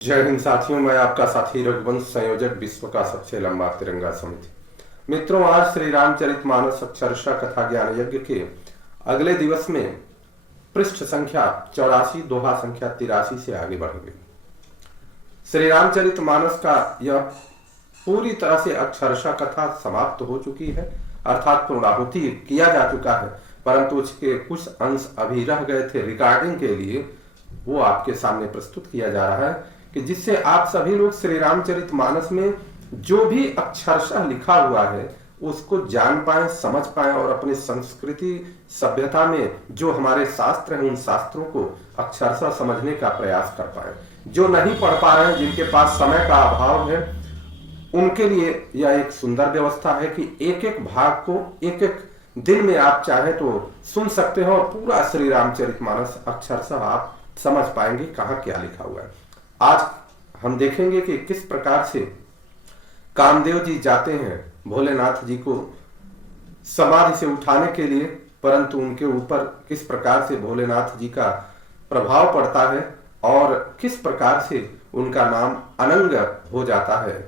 जय हिंद साथियों, मैं आपका साथी रघुवंश, संयोजक विश्व का सबसे लंबा तिरंगा समिति। मित्रों, आज श्री रामचरितमानस अक्षरशः कथा ज्ञान यज्ञ के अगले दिवस में पृष्ठ संख्या 84 दोहा संख्या 83 से आगे बढ़ गई। श्री रामचरितमानस का यह पूरी तरह से अक्षरशः कथा समाप्त हो चुकी है, अर्थात पूर्णाहुति किया जा चुका है, परंतु उसके कुछ अंश अभी रह गए थे रिकॉर्डिंग के लिए। वो आपके सामने प्रस्तुत किया जा रहा है कि जिससे आप सभी लोग श्री रामचरितमानस में जो भी अक्षरशः लिखा हुआ है उसको जान पाएं, समझ पाएं और अपनी संस्कृति सभ्यता में जो हमारे शास्त्र हैं उन शास्त्रों को अक्षरशः समझने का प्रयास कर पाएं। जो नहीं पढ़ पा रहे हैं, जिनके पास समय का अभाव है, उनके लिए यह एक सुंदर व्यवस्था है कि एक एक भाग को एक एक दिन में आप चाहे तो सुन सकते हो और पूरा श्री रामचरितमानस अक्षरशः आप समझ पाएंगे कहाँ क्या लिखा हुआ है। आज हम देखेंगे कि किस प्रकार से कामदेव जी जाते हैं भोलेनाथ जी को समाधि से उठाने के लिए, परंतु उनके ऊपर किस प्रकार से भोलेनाथ जी का प्रभाव पड़ता है और किस प्रकार से उनका नाम अनंग हो जाता है।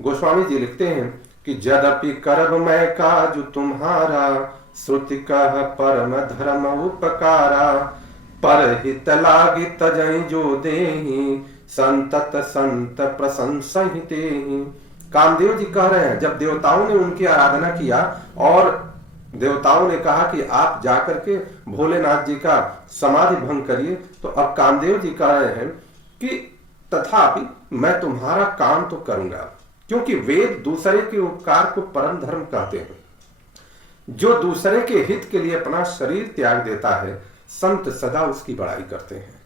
गोस्वामी जी लिखते हैं कि यद्यपि करब मैं काज तुम्हारा, श्रुति कह परम धर्म उपकारा, पर हित लागे तजै जो देहि, संतत संत प्रशंसिते। कामदेव जी कह रहे हैं, जब देवताओं ने उनकी आराधना किया और देवताओं ने कहा कि आप जाकर के भोलेनाथ जी का समाधि भंग करिए, तो अब कामदेव जी कह रहे हैं कि तथापि मैं तुम्हारा काम तो करूंगा, क्योंकि वेद दूसरे के उपकार को परम धर्म कहते हैं। जो दूसरे के हित के लिए अपना शरीर त्याग देता है, संत सदा उसकी बड़ाई करते हैं।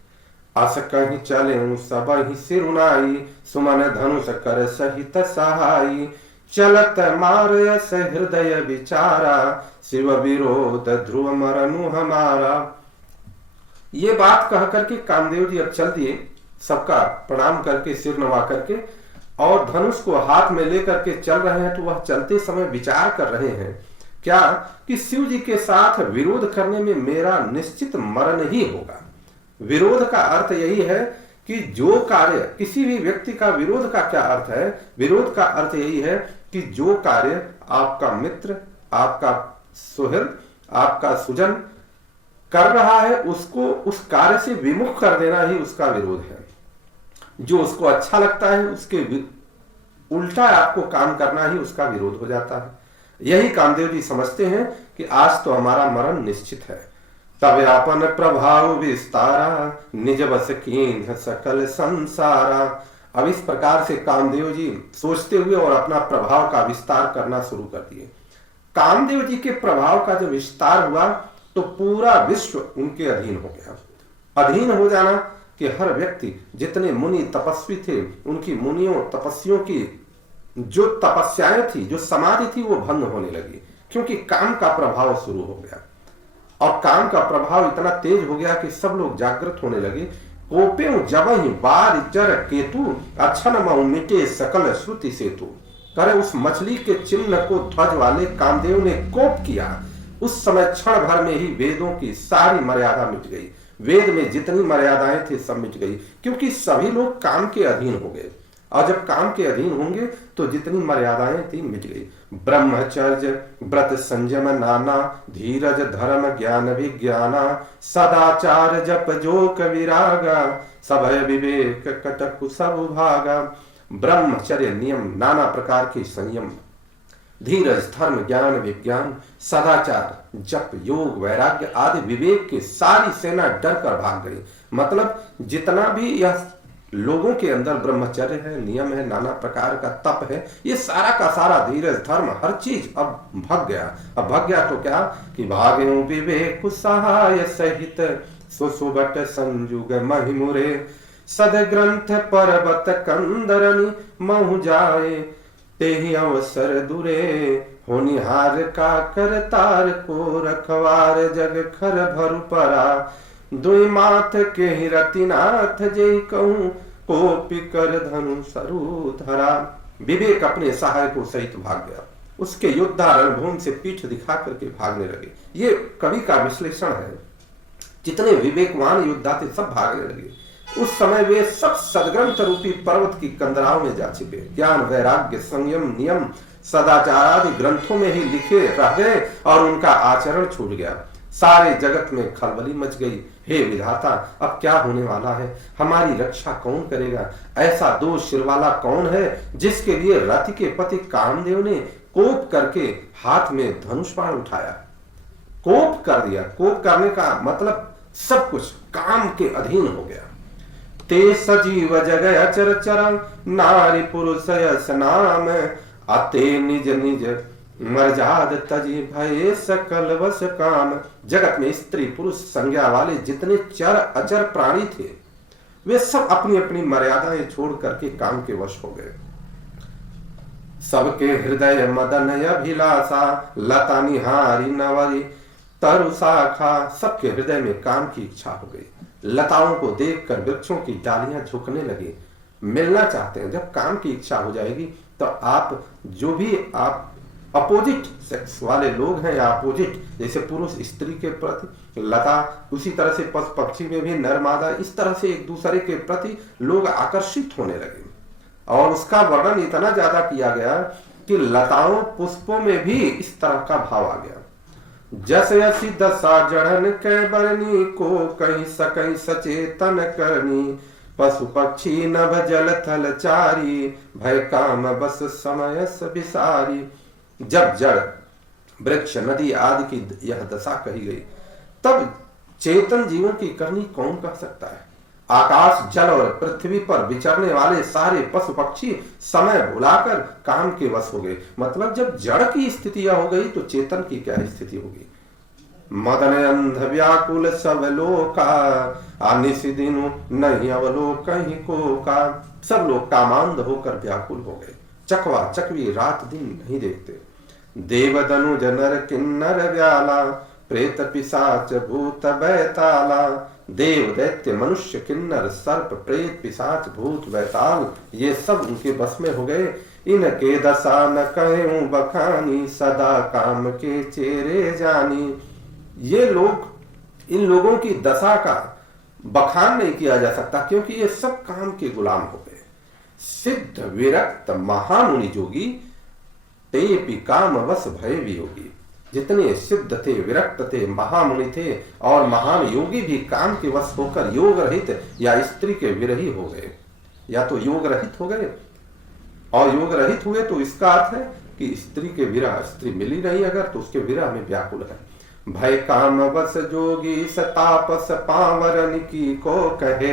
अस कहीं चले सब ही सिरुनाई, सुमन धनुष कर सहित सहाई, चलत मारयस हृदय विचारा, शिव विरोध ध्रुव मरनु हमारा। ये बात कह करके कामदेव जी अब चल दिए, सबका प्रणाम करके सिर नवा करके, और धनुष को हाथ में लेकर के चल रहे हैं। तो वह चलते समय विचार कर रहे हैं क्या कि शिव जी के साथ विरोध करने में मेरा निश्चित मरण ही होगा। विरोध का अर्थ यही है कि जो कार्य, किसी भी व्यक्ति का विरोध का क्या अर्थ है, विरोध का अर्थ यही है कि जो कार्य आपका मित्र, आपका सुहृद, आपका सुजन कर रहा है, उसको उस कार्य से विमुख कर देना ही उसका विरोध है। जो उसको अच्छा लगता है उसके उल्टा आपको काम करना ही उसका विरोध हो जाता है। यही कामदेव जी समझते हैं कि आज तो हमारा मरण निश्चित है। तब आपन प्रभाव विस्तारा, निज बस कीन्ह सकल संसारा। अब इस प्रकार से कामदेव जी सोचते हुए और अपना प्रभाव का विस्तार करना शुरू कर दिए। कामदेव जी के प्रभाव का जो विस्तार हुआ तो पूरा विश्व उनके अधीन हो गया। अधीन हो जाना कि हर व्यक्ति, जितने मुनि तपस्वी थे, उनकी मुनियों तपस्वियों की जो तपस्याएं थी, जो समाधि थी, वो भंग होने लगी, क्योंकि काम का प्रभाव शुरू हो गया। और काम का प्रभाव इतना तेज हो गया कि सब लोग जागृत होने लगे। कोपे जब ही बार चर केतु, अच्छन मऊ मिटे सकल श्रुति सेतु। करे उस मछली के चिन्ह को ध्वज वाले कामदेव ने कोप किया। उस समय क्षण भर में ही वेदों की सारी मर्यादा मिट गई। वेद में जितनी मर्यादाएं थी सब मिट गई, क्योंकि सभी लोग काम के अधीन हो गए। और जब काम के अधीन होंगे तो जितनी मर्यादाएं थी मिट गई। ब्रह्मचर्य व्रत संयम नाना, धीरज धर्म ज्ञान विज्ञाना, सदाचार जप जोक विरागा, सभय विवेक कटक सब भागा। ब्रह्मचर्य नियम, नाना प्रकार के संयम, धीरज धर्म ज्ञान विज्ञान, सदाचार जप योग वैराग्य आदि विवेक की सारी सेना डर कर भाग गई। मतलब जितना भी यह लोगों के अंदर ब्रह्मचर्य है, नियम है, नाना प्रकार का तप है, ये सारा का सारा धीरज धर्म हर चीज अब भग गया। अब भग गया तो क्या कि भागे विवेक सहाय सहित, सुसुबट संजुग महिमुरे, सद ग्रंथ पर्वत कंदरनी, महु जाए तेहि अवसर दुरे, होनिहार का करतार को रखवार, जग खर भरु परा, दुई माथ के ही रतिनाथ जय कहूं, कोपी कर धनु सरु धरा। विवेक अपने सहायकों सहित भाग गया। उसके योद्धा रणभूमि से पीठ दिखा करके भागने लगे। ये कवि का विश्लेषण है। जितने विवेकवान योद्धा थे सब भागने लगे। उस समय वे सब सदग्रंथ रूपी पर्वत की कंदराओं में जा छिपे। ज्ञान, वैराग्य, संयम, नियम, सदाचार आदि ग्रंथों में ही लिखे रह गए और उनका आचरण छूट गया। सारे जगत में खलबली मच गई। हे विधाता, अब क्या होने वाला है? हमारी रक्षा कौन करेगा? ऐसा दो सिर वाला कौन है जिसके लिए रति के पति कामदेव ने कोप करके हाथ में धनुष बाण उठाया? कोप कर दिया। कोप करने का मतलब सब कुछ काम के अधीन हो गया। ते सजीव जगय अचर चरण, नारी पुरुष यस नाम, अते निज निज मर्जाद तजी भय सकल वस काम। जगत में स्त्री पुरुष संज्ञा वाले जितने चर अचर प्राणी थे, वे सब अपनी अपनी मर्यादाएं छोड़ करके काम के वश हो गए। सबके हृदय मदन अभिलाषा, लता निहारी नवरी तरु शाखा। सबके हृदय में काम की इच्छा हो गई। लताओं को देखकर वृक्षों की डालियां झुकने लगी, मिलना चाहते हैं। जब काम की इच्छा हो जाएगी तो आप जो भी आप अपोजिट सेक्स वाले लोग हैं या अपोजिट, जैसे पुरुष स्त्री के प्रति, लता, उसी तरह से पशु पक्षी में भी नर मादा, इस तरह से एक दूसरे के प्रति लोग आकर्षित होने लगे। और उसका वर्णन इतना ज्यादा किया गया कि लताओं पुष्पों में भी इस तरह का भाव आ गया। जस यसी दशा जड़न के बरनी, को कहीं सकई सचेतन करनी। पशु पक्षी नभ जल थल चारी, भय काम बस समय विसारी। जब जड़, वृक्ष, नदी आदि की यह दशा कही गई, तब चेतन जीवों की करनी कौन कह सकता है? आकाश, जल और पृथ्वी पर विचरने वाले सारे पशु पक्षी समय भुलाकर काम के वश हो गए। मतलब जब जड़ की स्थिति हो गई तो चेतन की क्या स्थिति होगी? मदन अंध व्याकुल सब लोका, आनिस दिनु नहीं अवलोक कहीं को का। सब लोग कामांध होकर व्याकुल हो गए। चकवा चकवी रात दिन नहीं देखते। देवदनु जनर किन्नर व्याला, प्रेत पिशाच भूत बैताला। देव, दैत्य, मनुष्य, किन्नर, सर्प, प्रेत, पिशाच, भूत, बैताल, ये सब उनके बस में हो गए। इनके दशा न कहूं बखानी, सदा काम के चेरे जानी। ये लोग, इन लोगों की दशा का बखान नहीं किया जा सकता, क्योंकि ये सब काम के गुलाम हो गए। सिद्ध विरक्त महामुनि जोगी, ते काम वश भय वियोगी। जितने सिद्ध थे, विरक्त थे, महामुनि थे और महान योगी भी काम के वश होकर योग रहित या स्त्री के विरही हो गए। या तो योग रहित हो गए, और योग रहित हुए तो इसका अर्थ है कि स्त्री के विरह, स्त्री मिली नहीं अगर, तो उसके विरह में व्याकुल है। भय काम बस जोगी, सतापस पावरन की को कहे।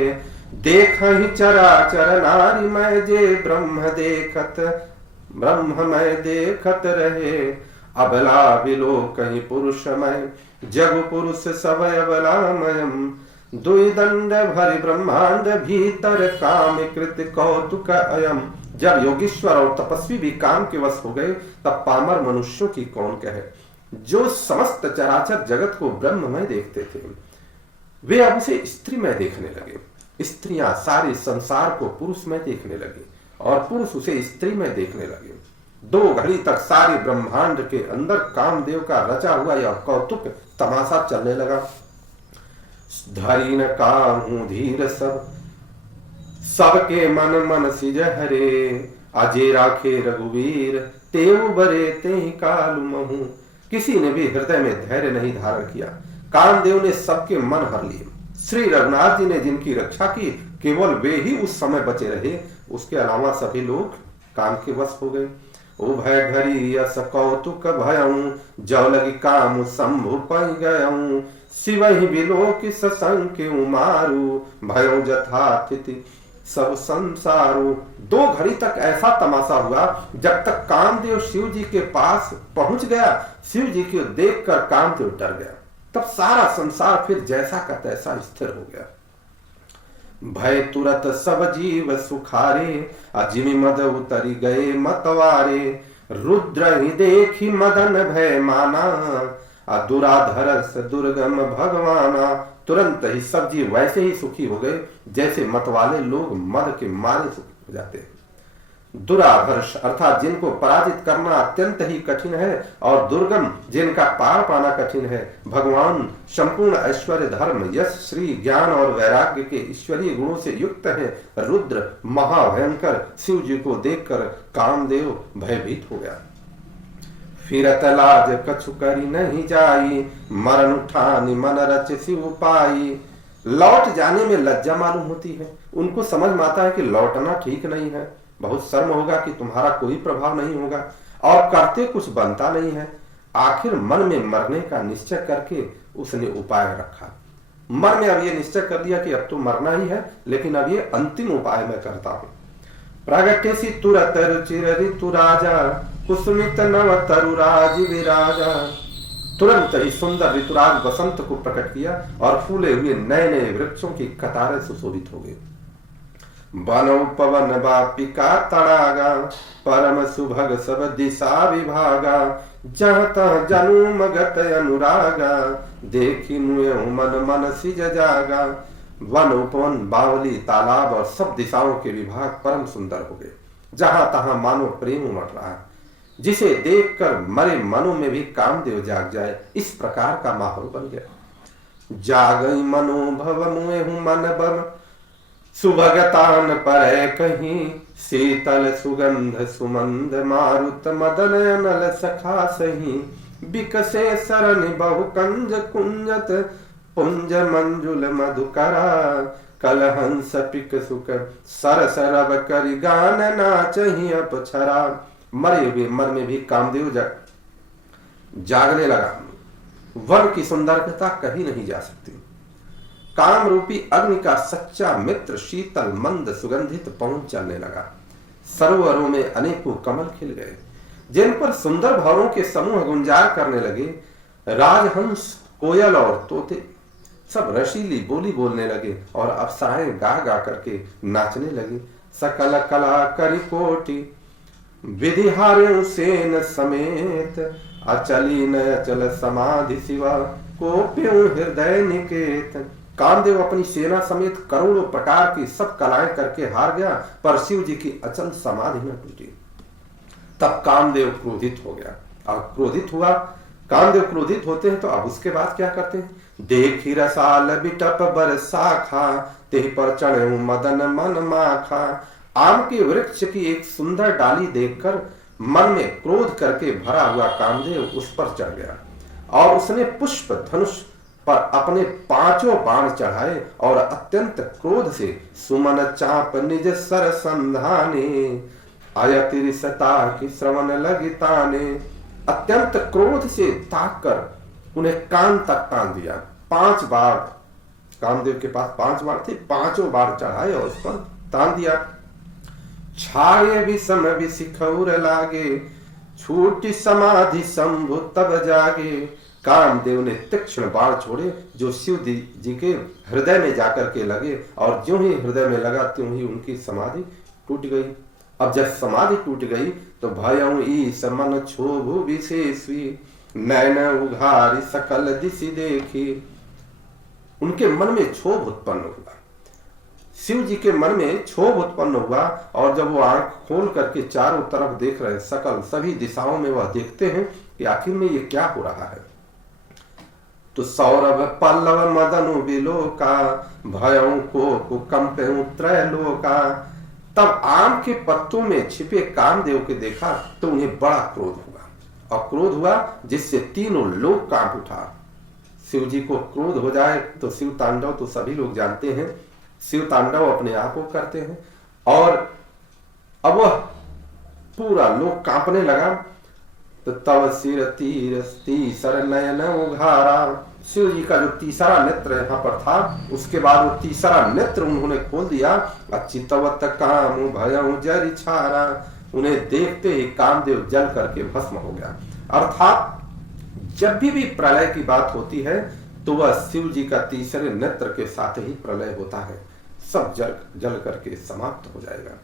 देख ही चराचर नारी मैं, जे ब्रह्म देखत, ब्रह्म मैं देखत रहे। अबला बिलो कहीं पुरुष मैं, जग पुरुष सब अबलामयम। दुई दंड भरि ब्रह्मांड, भीतर काम कृत कौतुक अयम। जब योगीश्वर और तपस्वी भी काम के वश हो गए, तब पामर मनुष्यों की कौन कहे। जो समस्त चराचर जगत को ब्रह्म में देखते थे, वे अब उसे स्त्री में देखने लगे। स्त्रियां सारे संसार को पुरुष में देखने लगी और पुरुष उसे स्त्री में देखने लगे। 2 घड़ी तक सारे ब्रह्मांड के अंदर कामदेव का रचा हुआ यह कौतुक तमाशा चलने लगा। धरी न काहू धीर सब, सबके मन मन सिज हरे। अजय राखे रघुवीर, तेऊ बरे ते कालु महू। किसी ने भी हृदय में धैर्य नहीं धारण किया। कामदेव ने सबके मन हर लिए। श्री रघुनाथ जी ने जिनकी रक्षा की, केवल वे ही उस समय बचे रहे, उसके अलावा सभी लोग काम के वश हो गए। उभय घरी यस कौतुक भयऊ, जौ लगी काम शंभु पै गयऊ। शिव ही बिलोक ससंग मारू, भयऊ जथातिथि सब संसारू। 2 घड़ी तक ऐसा तमाशा हुआ, जब तक कामदेव शिव जी के पास पहुंच गया, शिव जी को देखकर कामदेव डर गया। तब सारा संसार फिर जैसा का तैसा स्थिर हो गया। भय तुरत सब जीव सुखारे, अजिमि मद उतरी गए मतवारे। रुद्र ही देखी मदन भय माना, दुराधरस दुर्गम भगवाना। तुरंत ही सब जीव वैसे ही सुखी हो गए जैसे मतवाले लोग मद के मारे सुखी हो जाते हैं। दुराधर्ष अर्थात जिनको पराजित करना अत्यंत ही कठिन है, और दुर्गम जिनका पार पाना कठिन है। भगवान संपूर्ण ऐश्वर्य, धर्म, यश, श्री, ज्ञान और वैराग्य के ईश्वरीय गुणों से युक्त है। रुद्र महाभयंकर शिव जी को देखकर कामदेव भयभीत हो गया। फिरत लाज कछु करी नहीं जाई, मरण उठानी मन रच शिव पाई। लौट जाने में लज्जा मालूम होती है। उनको समझ में आता है कि लौटना ठीक नहीं है, बहुत शर्म होगा कि तुम्हारा कोई प्रभाव नहीं होगा, और करते कुछ बनता नहीं है। आखिर मन में मरने का निश्चय करके उसने उपाय रखा। मन में अब ये निश्चय कर दिया कि अब तो मरना ही है, लेकिन अब ये अंतिम उपाय मैं करता हूं। प्रगटेसी तुरत रुचिर ऋतु राजा, कुसुमित नव तरुराज विराजा। तुरंत ही सुंदर ऋतुराज बसंत को प्रकट किया और फूले हुए नए नए वृक्षों की कतारें सुशोभित हो गई। बनो पवन वापिका तड़ागा, परम सुभग सब दिशा विभागा। जहाँ तहाँ जनु मगत अनुरागा, देखी मुए मन मन सिज जागा। वन उपवन बावली तालाब और सब दिशाओं के विभाग परम सुंदर हो गए। जहां तहां मानो प्रेम उमड़ रहा है, जिसे देखकर मरे मनों में भी कामदेव जाग जाए, इस प्रकार का माहौल बन गया। जागई मनोभव मुए हूं मन बम, सुभगतान पर कहीं। शीतल सुगंध सुमंद मारुत मदन नल सखा सही। बिकसे सरन बहु कंज कुंजत, पुंज मंजुल मधुकरा। कलहंस पिक सुख सर सरब करि गान नाचहि अपछरा। मरे हुए मन में भी कामदेव जागने लगा। वन की सुंदरता कहीं नहीं जा सकती। काम रूपी अग्नि का सच्चा मित्र शीतल मंद सुगंधित पवन चलने लगा। सरोवरों में अनेकों कमल खिल गए, जिन पर सुंदर भवरों के समूह गुंजार करने लगे। राजहंस, कोयल और तोते सब रसीली बोली बोलने लगे और अप्सराएं गा गा करके नाचने लगी। सकल कला करि कोटि, विधिहार्यों सेन समेत। अचली न अचल समाधि शिवा, कोप्यों हृदय निकेत। कामदेव अपनी सेना समेत करोड़ों प्रकार की सब कलाएं करके हार गया, पर शिव जी की अचल समाधि न टूटी। तब कामदेव क्रोधित हो गया। अब क्रोधित हुआ, कामदेव क्रोधित होते हैं तो अब उसके बाद क्या करते हैं? देखी रसाल बिटप बरसाखा, तेह पर चढ़े मदन मन माखा। आम के वृक्ष की एक सुंदर डाली देखकर मन में क्रोध करके भरा हुआ कामदेव उस पर चढ़ गया और उसने पुष्प धनुष पर अपने 5 बाण चढ़ाए और अत्यंत क्रोध से सुमन चाप निज सर संधाने। अयतिरिसता की श्रवण लगिताने। अत्यंत क्रोध से ताक कर उन्हें कान तक तान दिया। 5 बार कामदेव के पास 5 बार थे, 5 बार चढ़ाए और उस पर तान दिया। छाये विषम विशिखौर लागे, छूटी समाधि शंभु तब जागे। कामदेव ने तीक्ष्ण बाण छोड़े जो शिव जी के हृदय में जाकर के लगे, और ज्यों ही हृदय में लगा त्यों ही उनकी समाधि टूट गई। अब जब समाधि टूट गई तो भयं ईश मन क्षोभु विशेषी। नैन उघारी सकल दिशि देखी। उनके मन में क्षोभ उत्पन्न हुआ। शिव जी के मन में क्षोभ उत्पन्न हुआ, और जब वो आंख खोल करके चारों तरफ देख रहे, सकल सभी दिशाओं में वह देखते हैं कि आखिर में ये क्या हो रहा है। तो सौरभ पल्लव मदनु विलोका, भयं को कंपे त्रैलोका। तब आम के पत्तों में छिपे कामदेव के देखा तो उन्हें बड़ा क्रोध हुआ, और क्रोध हुआ जिससे तीनों लोग कांप उठा। शिव जी को क्रोध हो जाए तो शिव तांडव तो सभी लोग जानते हैं, शिव तांडव अपने आप को करते हैं, और अब वह पूरा लोग कांपने लगा। तो तव सिर तीसर नयन उघारा। शिव जी का जो तीसरा नेत्र यहाँ पर था, उसके बाद वो तीसरा नेत्र उन्होंने खोल दिया। अचितवत काम भयं जरि छारा। उन्हें देखते ही कामदेव जल करके भस्म हो गया। अर्थात जब भी प्रलय की बात होती है तो वह शिव जी का तीसरे नेत्र के साथ ही प्रलय होता है। सब जल करके समाप्त हो जाएगा।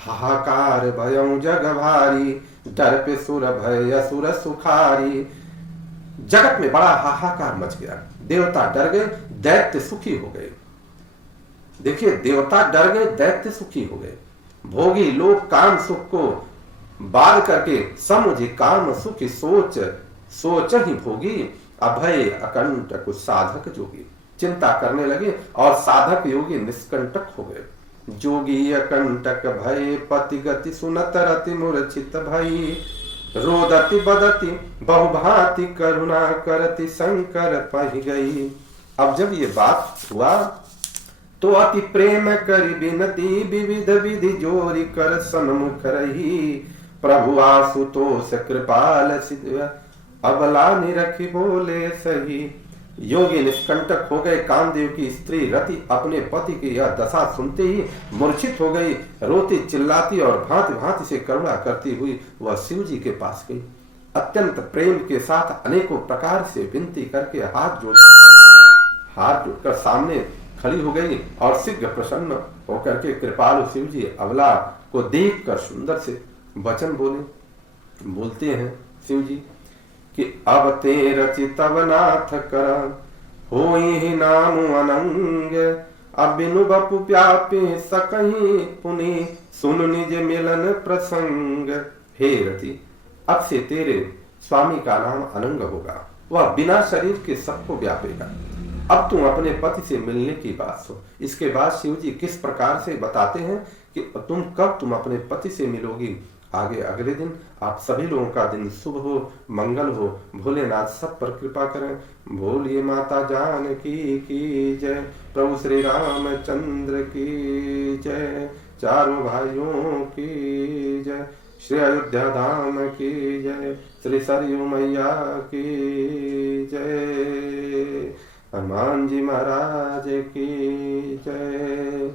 हाहाकार भयं जग भारी, डर पे सुर भय असुर सुखारी। जगत में बड़ा हाहाकार मच गया। देवता डर गए, दैत्य सुखी हो गए। देखिए, देवता डर गए, दैत्य सुखी हो गए। भोगी लोग काम सुख को बाध करके समुझ काम सुख सोच सोच ही भोगी अभय अकंटक साधक जोगी। चिंता करने लगे और साधक योगी निष्कंटक हो गए। जोगी अकंटक भय पति गति सुनत रति मूर्छित भई रोदति बदति बहुभांति करुणा करति शंकर पहि गई। अब जब ये बात हुआ तो अति प्रेम करि बिनती विविध विधि जोरी कर सन्मुख रही प्रभु आशुतोष कृपाल सिद्ध अबला निरखी बोले सही। योगी निष्कंटक हो गए। कामदेव की स्त्री रति अपने पति की यह दशा सुनते ही मूर्छित हो गई। रोती चिल्लाती और भांति भांति से करुणा करती हुई वह शिव जी के पास गई। अत्यंत प्रेम के साथ अनेकों प्रकार से विनती करके हाथ जोड़कर सामने खड़ी हो गई और शीघ्र प्रसन्न होकर के कृपालु शिव जी अबला को देखकर सुंदर से वचन बोलते हैं शिव जी कि अब ते रचित नाथ कर होई नाम अनंग अब बिनु बपु प्यापे सकहीं पुनि सुन निज मिलन प्रसंग। हे रति, अब से तेरे स्वामी का नाम अनंग होगा, वह बिना शरीर के सबको व्यापेगा। अब तुम अपने पति से मिलने की बात सुन। इसके बाद शिव जी किस प्रकार से बताते हैं कि तुम अपने पति से मिलोगी। आगे अगले दिन आप सभी लोगों का दिन शुभ हो, मंगल हो। भोलेनाथ सब पर कृपा करें। बोलिए माता जानकी की जय, प्रभु श्री रामचंद्र की जय, चारों भाइयों की जय, श्री अयोध्या धाम की जय, श्री सरयू मैया की जय, हनुमान जी महाराज की जय।